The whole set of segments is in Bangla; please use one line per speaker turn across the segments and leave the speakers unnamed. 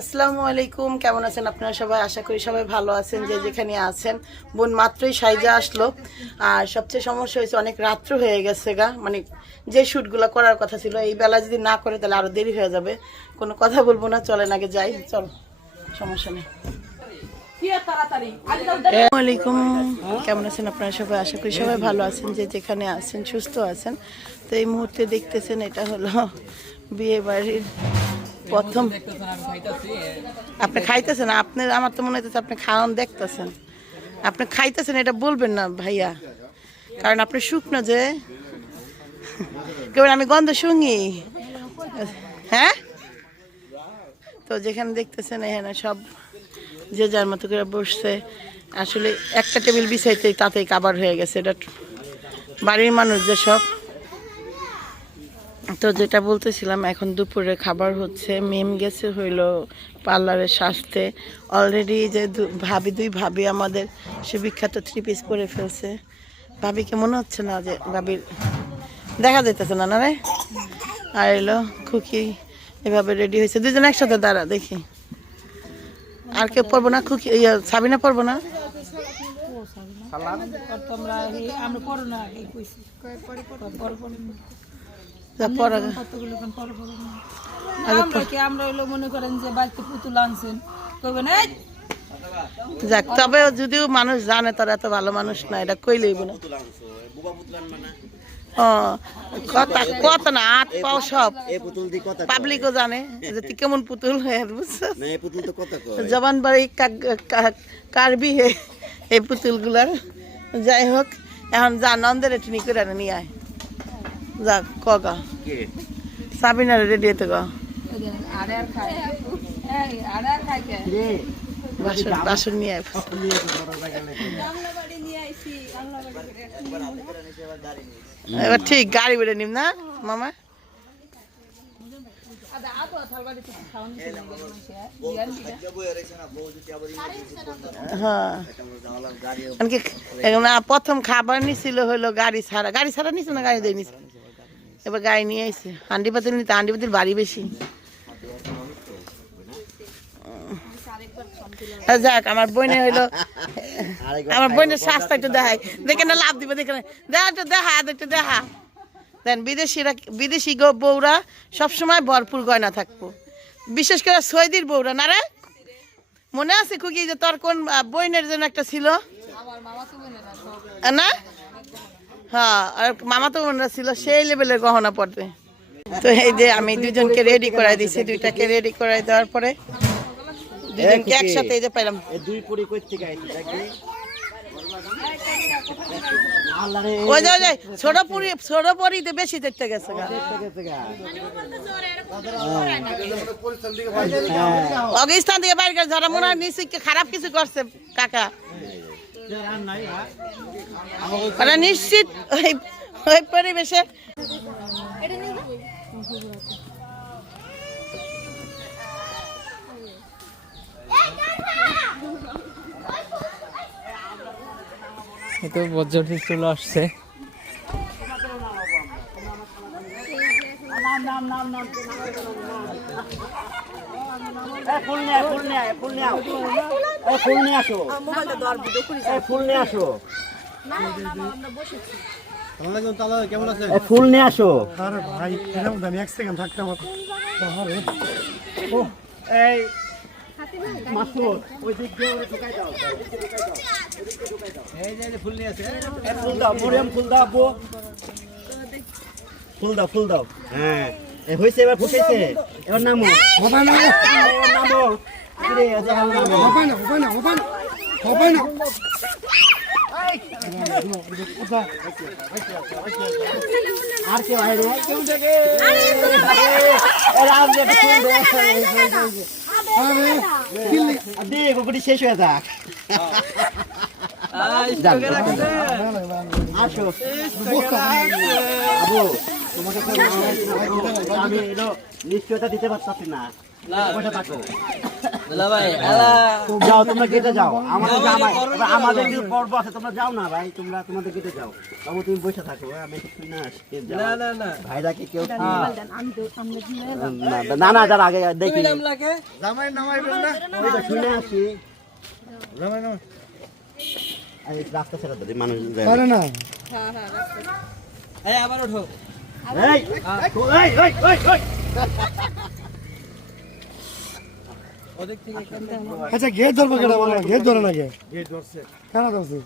আসসালামু আলাইকুম, কেমন আছেন আপনারা সবাই? আশা করি সবাই ভালো আছেন, যে যেখানে আছেন। বোন মাত্রই সাইজা আসলো। আর সবচেয়ে সমস্যা হয়েছে, অনেক রাত্র হয়ে গেছে গা। মানে যে শ্যুটগুলো করার কথা ছিল, এই বেলা যদি না করে তাহলে আরও দেরি হয়ে যাবে। কোনো কথা বলব না, চলেন আগে যাই। চল, সমস্যা নেই। আলাইকুম, কেমন আছেন আপনারা সবাই? আশা করি সবাই ভালো আছেন, যে যেখানে আছেন, সুস্থ আছেন। তো এই মুহূর্তে দেখতেছেন, এটা হলো বিয়ে বাড়ির প্রথম আপনি খাইতেছেন আপনি আমার তো মনে হচ্ছে আপনি খাওয়ান দেখতেছেন। আপনি খাইতেছেন এটা বলবেন না ভাইয়া। কারণ আপনি শুকনো যে। কেবল আমি গন্ধ শুঙি হ্যাঁ? তো যেখানে দেখতেছেন এখানে সব যে যার মতো করে বসছে। আসলে একটা টেবিল বিছাইতে তাতেই কাবার হয়ে গেছে। এটা বাড়ির মানুষ যে সব। তো যেটা বলতেছিলাম এখন দুপুরে খাবার হচ্ছে মেম গেছে হইল পার্লারে সাজতে। অলরেডি যে দু- ভাবি দুই ভাবি আমাদের সে বিখ্যাত থ্রি পিস পরে ফেলছে। ভাবিকে মনে হচ্ছে না যে ভাবির দেখা যাইতেছে না না রে? আর এলো খুকি এভাবে রেডি হয়েছে। দুজন একসাথে দাঁড়া দেখি। আর কেউ পড়ব না? খুকি ইয়া সাবিনা পড়ব না?
তোমরা আমরা পড়ো না আমরা কি মনে করেন যে বাড়িতে পুতুল আনছেন। কইবেন এই!
যাক তবে যদিও মানুষ জানে তারা এত ভালো মানুষ না এটা কইলেই না। ও কথা কথা না হাত পাও সব।
এই পুতুল দি কথা কয়।
পাবলিকও জানে যে তুই কেমন পুতুল হয়ে বুঝছ
না এই পুতুল তো কথা কয়।
জবান বাড়ি কারবি হে এই পুতুলগুলার। যাই হোক এখন যা নন্দের এটিনি করে নিয়ে আয়। যা কগা
কে?
সাবিনারে রেডি হতে গা বাসন নিয়ে এবার ঠিক গাড়ি বেড়ে নিম না মামা? হ্যাঁ। প্রথম খাবার নিছিল হলো গাড়ি ছাড়া। গাড়ি ছাড়া নিছে না গাড়ি দিয়ে নিছে? এবার গায়ে নিয়ে আইছে। হান্ডি পাতিল নিতে হান্ডি পাতিল বাড়ি বেশি। যাক আমার বোনে হইল আমার বোনের শ্বাসটা একটু দেখায় দেখে না লাভ দিবে দেখে দেখা একটু দেখা একটু দেখা। দেন বিদেশিরা বিদেশি গো বউরা সবসময় ভরপুর গয়না থাকব। বিশেষ করে সৈদির বউরা না রে? মনে আছে খুকি যে তোর কোন বইনের জন্য একটা ছিল? না? হ্যাঁ আর মামা তো বোনরা ছিল সেই লেভেলের গহনা পড়বে তো এই যে আমি দুজনকে রেডি করাই দিয়েছি দুইটাকে রেডি করাই দেওয়ার পরে দুজনকে একসাথে এই যে পাইলাম।
দুই পুরি কই থেকে আইছে দেখি। আল্লাহ রে
ওই যে ওই যে ছোট পুরি ছোট পুরিতে বেশি দেখতে গেছে থেকে বাইরে যারা মনে হয় খারাপ কিছু করছে কাকা। ওরা নিশ্চিত ওই পরিবেশে।
তো পর্যটক চলে আসছে।
এই ফুল নিয়ে ফুল নিয়ে ফুল নিয়ে ফুল নিয়ে আসো। এই ফুল নিয়ে আসো। ফুল নিয়ে আসো।
আরে ভাই এরকম দামি? এক সেকেন্ড থাকতে আমার
এই। মাসুদ ওই দিক দিয়ে ওরে ঢুকাই দাও। এই যে ফুল নিয়ে আসে। ফুল দাও মরিয়ম ফুল দাও ফুল দাও ফুল দাও। হ্যাঁ। হইছে এবার ফুটাইছে এবার নামো।
হবে না।
এবার নামো কিরে আজ
হবে না হবে না হবে না হবে না
আর কেউ আয় রে কেউ দেখে রাম দে শেষ হয়ে যাক। আসো। আবু। আমি এলো নিশ্চয়তা দিতে পারতাছি না। যাও তোমরা গেটে যাও। আমাদের জামাই এবার আমাদের কিন্তু পর্ব আছে তোমরা যাও না ভাই তোমরা তোমাদের গেটে যাও। বাবু তুমি বসে থাকো আমি একটু না না না ভাইরা কি কেউ না, না না আগে দেখি।
জামাই নামাইবেন না?
ওই তো শুনে আসি। রাস্তা ছেড়ে মানুষ যায়।
পারে
এই, এই, এই, এই, এই।
আচ্ছা গেট ধরবো কেটা বলে? গেট ধরে না কেন ধরছে?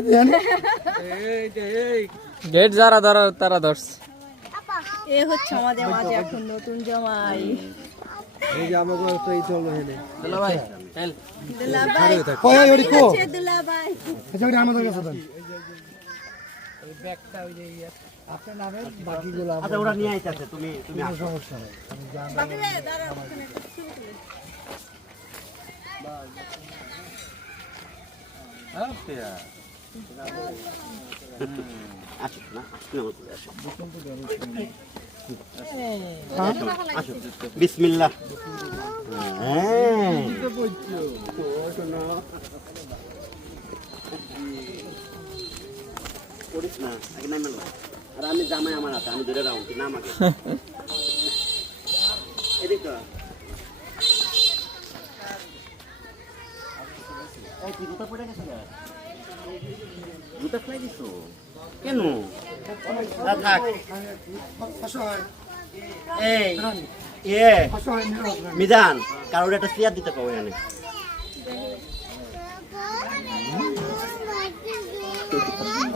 দিয়ে। আনি?
গেট যারা ধরা তারা ধরছে।
এ হচ্ছে আমাদের মাঝে এখন নতুন জামাই।
কই এই কো আচ্ছা ওরি আমাদের কাছে দেন। আপনার নামে বাকিগুলো
আচ্ছা ওরা নিয়ে আইতাছে তুমি তুমি।
সমস্যা নেই
আসো না আসো। না, আসো। আসো। বিসমিল্লাহ। হ্যাঁ। করিস না আগে নামে লো। আর আমি জামাই আমার হাতে আমি ধরে তুই নাম আগে এদিক তো। জুতা পরে গেছিস জুতা ফেলাই দিছো? কেন? থাক। এই এ মিজান কারোর একটা চেয়ার দিতে কবে এনে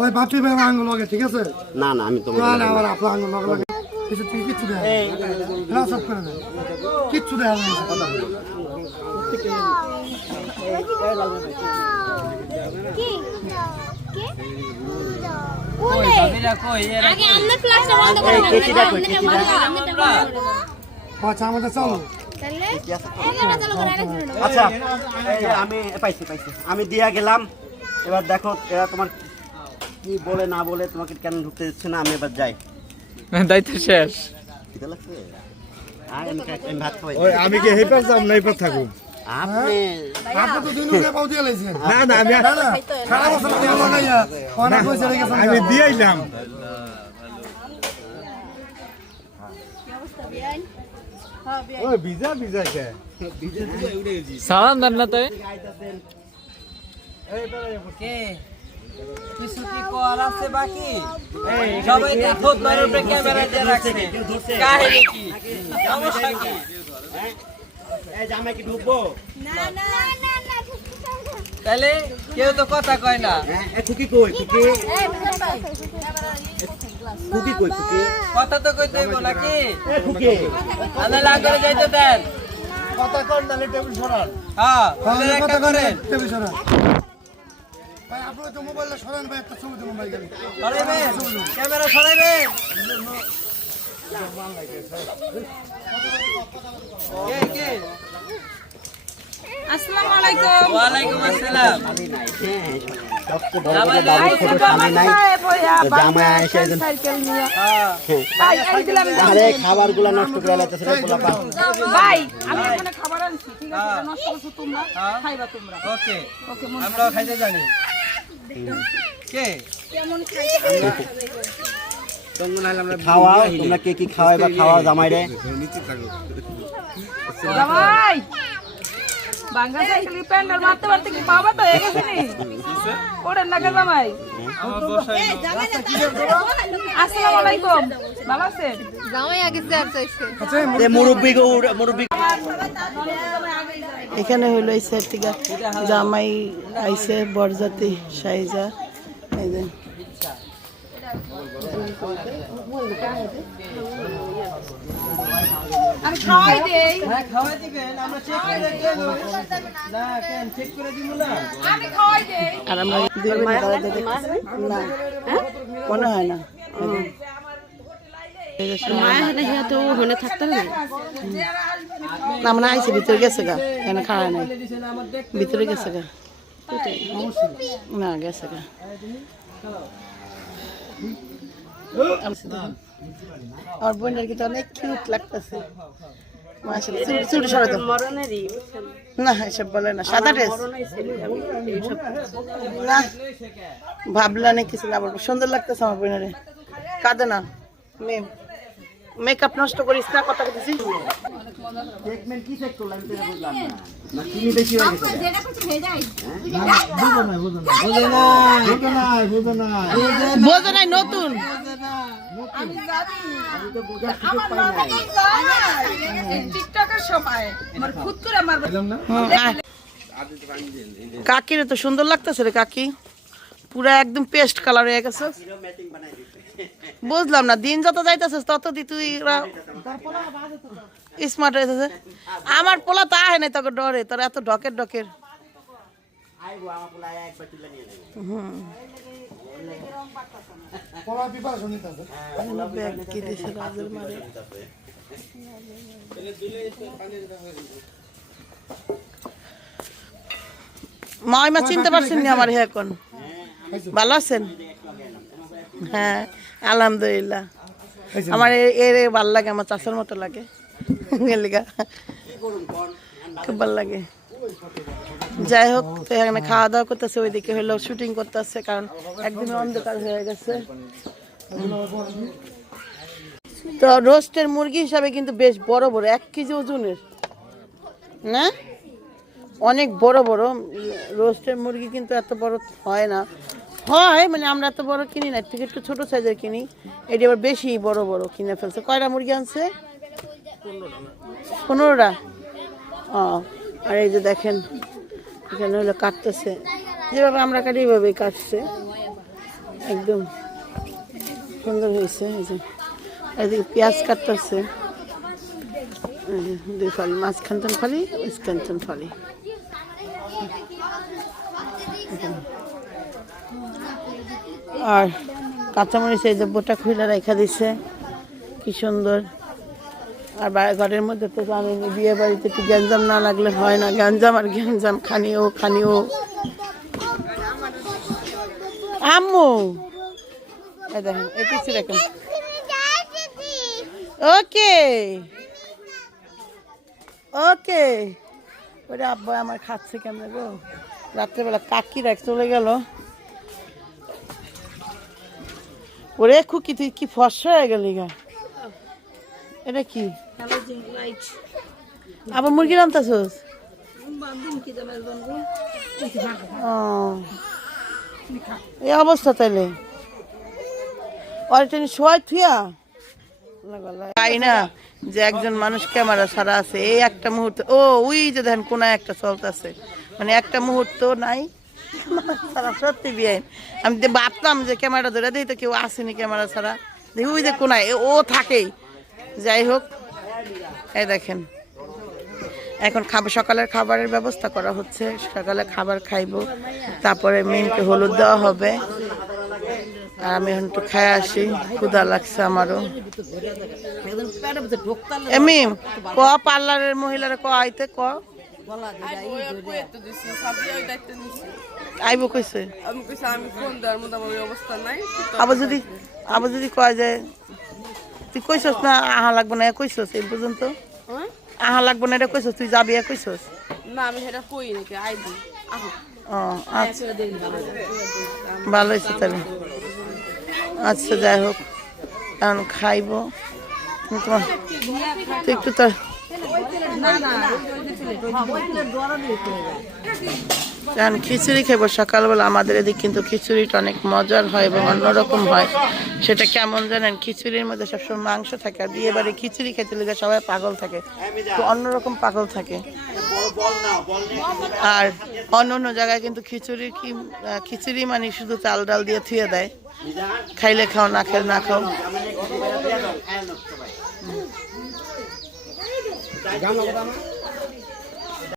ওই বাপি ভাই আঙ্গুল লগে ঠিক আছে?
না না আমি তোমার
না না আবার আপনার আঙ্গুল লগে। কিছু তুই কিচ্ছু দেয়
এই।
না সব করে দেয় কিচ্ছু দেয় না।
আমরা
আচ্ছা আমাদের চলো।
আচ্ছা আমি পাইছি পাইছি। আমি দিয়া গেলাম। এবার দেখো এরা তোমার কি বলে না বলে তোমাকে কেন ঢুকতে দিচ্ছে না আমি এবার যাই
দায়িত্ব শেষ
আমি
কি হেপার যাম না আমি দিয়ে ভিজা ভিজা কে
সালাম দেন না তাই
সবাই দেখো তোর উপরে ক্যামেরা দিয়ে রাখছে। কাহিনী কি? সমস্যা কি?
এই জামাই কি ঢুকবো?
না না না না
তাহলে কেউ তো কথা কয় না।
হ্যাঁ খুকি কই খুকি? খুকি কই? খুকি
কথা তো কইতে হইব নাকি?
খুকি।
আনা করে যাইতে দেন।
কথা কর নালে টেবিল সরান।
হ্যাঁ
কথা
করেন।
টেবিল সরান। ভাই আপনি তো মোবাইলটা সরান ভাই একটা ছবি দেবো ভাই
ক্যামেরা সরাইবেন কে কে
আসসালামু আলাইকুম।
ওয়ালাইকুম আসসালাম।
খালি নাই। হ্যাঁ।
হ্যাঁ
খাবারগুলা নষ্ট করে লাইতেছে রে পোলা পা
ভাই আমি এখানে খাবার আনছি ঠিক আছে? নষ্ট করছ তোমরা খাইবা তোমরা।
ওকে। আমরাও খাইতে জানি। কে
খাওয়া তোমরা কে কি খাওয়াইবা খাওয়া জামাই রে।
জামাই! বাঙ্গা সাইকেল প্যান্ডেল মারতে মারতে কি পাবা তো হয়ে গেছে নি? ওরে নাকা জামাই। আসসালামু আলাইকুম। ভালো আছেন?
জামাই আগে স্যার চাইছে।
এ মুরব্বি গো মুরব্বি
এখানে হইল এই সাইড থেকে জামাই আইসে বরজাতি সাইজা এই যে।
আমি খাওয়াই দেই।
হ্যাঁ খাওয়াই দিবেন আমরা চেক করে দেব না কেন চেক করে দিব না?
আমি খাওয়াই দেই।
আর আমরা মনে হয় না। না মানে আইছে ভিতরে গেছে গা ভিতরে গেছে গা না গেছে গা বোনের কিন্তু অনেক লাগতেছে। না এসব বলে না, সাদা ড্রেস না, ভাবলা নাকি কিছু না সুন্দর লাগতেছে আমার বোনের। কাঁদে না মেম মেকআপ নষ্ট করিস না কথা বলতেছি।
ট্রিটমেন্ট কি চেক করলাম এটা বুঝলাম না। না চিনি বেশি হয়ে গেছে?
যেটা কিছু হয়ে যায়
বোঝো নাই নতুন।
আমি তো বোঝার সুযোগ পাই নাই।
টিকটকের সময় আমার খুদ করে মারবে
হুম, আয়। কাকিরে তো সুন্দর লাগতেছে রে কাকি। পুরা একদম পেস্ট কালার হয়ে গেছে। বুঝলাম না, দিন যত যাইতেছিস তত দি তুই স্মার্ট হয়েছে আমার পোলা তা আহে নাই তোকে ডরে, তোর এত ডকের ডকের। মাইমা চিনতে পারছেন না আমার এখন? ভালো আছেন? হ্যাঁ আলহামদুলিল্লাহ। আমার এর ভালো লাগে আমার চাষের মতো লাগে। খুব ভালো লাগে। যাই হোক তো এখানে খাওয়া দাওয়া করতেছে ওইদিকে হলো শুটিং করতেছে কারণ একদিন অন্ধকার হয়ে গেছে। তো রোস্টের মুরগি হিসাবে কিন্তু বেশ বড় বড় এক কেজি ওজনের। না? অনেক বড় বড়। রোস্টের মুরগি কিন্তু এত বড় হয় না। হয় মানে আমরা এত বড় কিনি না থেকে একটু ছোট সাইজের কিনি। এটি আবার বেশি বড় বড় কিনে ফেলছে। কয়টা মুরগি আনছে? পনেরোটা। ও, আর এই যে দেখেন, এখানে হলো কাটতেছে। যেভাবে আমরা কাটি, এইভাবেই কাটছে। একদম সুন্দর হয়েছে, এই যে। এদিকে পেঁয়াজ কাটতেছে। দুই ফালি মাঝখানটান ফালি মাঝখানটান ফালি। আর কাঁচামরিচ এই যে বোটা খুলে রেখা দিছে। কি সুন্দর। আর ঘরের মধ্যে তো জানেন বিয়ে বাড়িতে একটু গ্যাঞ্জাম না লাগলে হয় না। গ্যাঞ্জাম আর গ্যাঞ্জাম, খানিও খানিও। আম্মু! দেখেন, এই পিছিয়ে রাখেন ওকে। ওকে। ওরে আব্বা, আমার খাচ্ছে কেমন গো? রাত্রেবেলা কাকি রাখ চলে গেল। ওরে খুকি তুই কি ফর্সা হয়ে গেলি গা? এটা কি? আবার মুরগি রান্তাছস ও। এই অবস্থা তাইলে। অরেটেন শোয়াই থুয়া? তাই না যে একজন মানুষ ক্যামেরা ছাড়া আছে। এই একটা মুহূর্ত ও ওই যে দেখেন কোন একটা চলতেছে। মানে একটা মুহূর্ত নাই। সারা, সত্যি বিয়াইন। আমি ভাবতাম যে ক্যামেরা ধরে দিই, তো কেউ আসেনি ক্যামেরা ছাড়া। দেখি, ওই যে কোনায় ও থাকেই। যাই হোক, এই দেখেন। এখন খাবার সকালের খাবারের ব্যবস্থা করা হচ্ছে। সকালে খাবার খাইবো, তারপরে মিনকে হলুদ দেওয়া হবে। আর আমি এখন একটু খাই আসি ক্ষুদা লাগছে আমারও। এমনি, ক পার্লারের মহিলারা ক আইতে, ক? আইব কইছে?
আমি কইছি আমি ফোন দেওয়ার মতো আমার ওই অবস্থা নাই
আবার যদি আবার যদি কয় যে তুই কইছস না আহা লাগবে না এ কইছস এই পর্যন্ত? আহা লাগবে না এটা কইছস তুই যাবি কইছস?
না আমি সেটা কই নাকি আইবি আহো।
ও আচ্ছা। ভালো হয়েছে তাহলে। আচ্ছা যাই হোক এখন খাইবো। তোমার তুই একটু তো এখন খিচুড়ি খাইবো, সকালবেলা আমাদের এদিক কিন্তু খিচুড়িটা অনেক মজার হয় এবং অন্যরকম হয়। সেটা কেমন জানেন? খিচুড়ির মধ্যে সবসময় মাংস থাকে আর বিয়ে বাড়ি খিচুড়ি খেতে লেগে সবাই পাগল থাকে। তো অন্যরকম পাগল থাকে। আর অন্য অন্য জায়গায় কিন্তু খিচুড়ি কি খিচুড়ি মানে শুধু চাল ডাল দিয়ে থুয়ে দেয়। খাইলে খাও, না খেলে না খাও।
Gel lan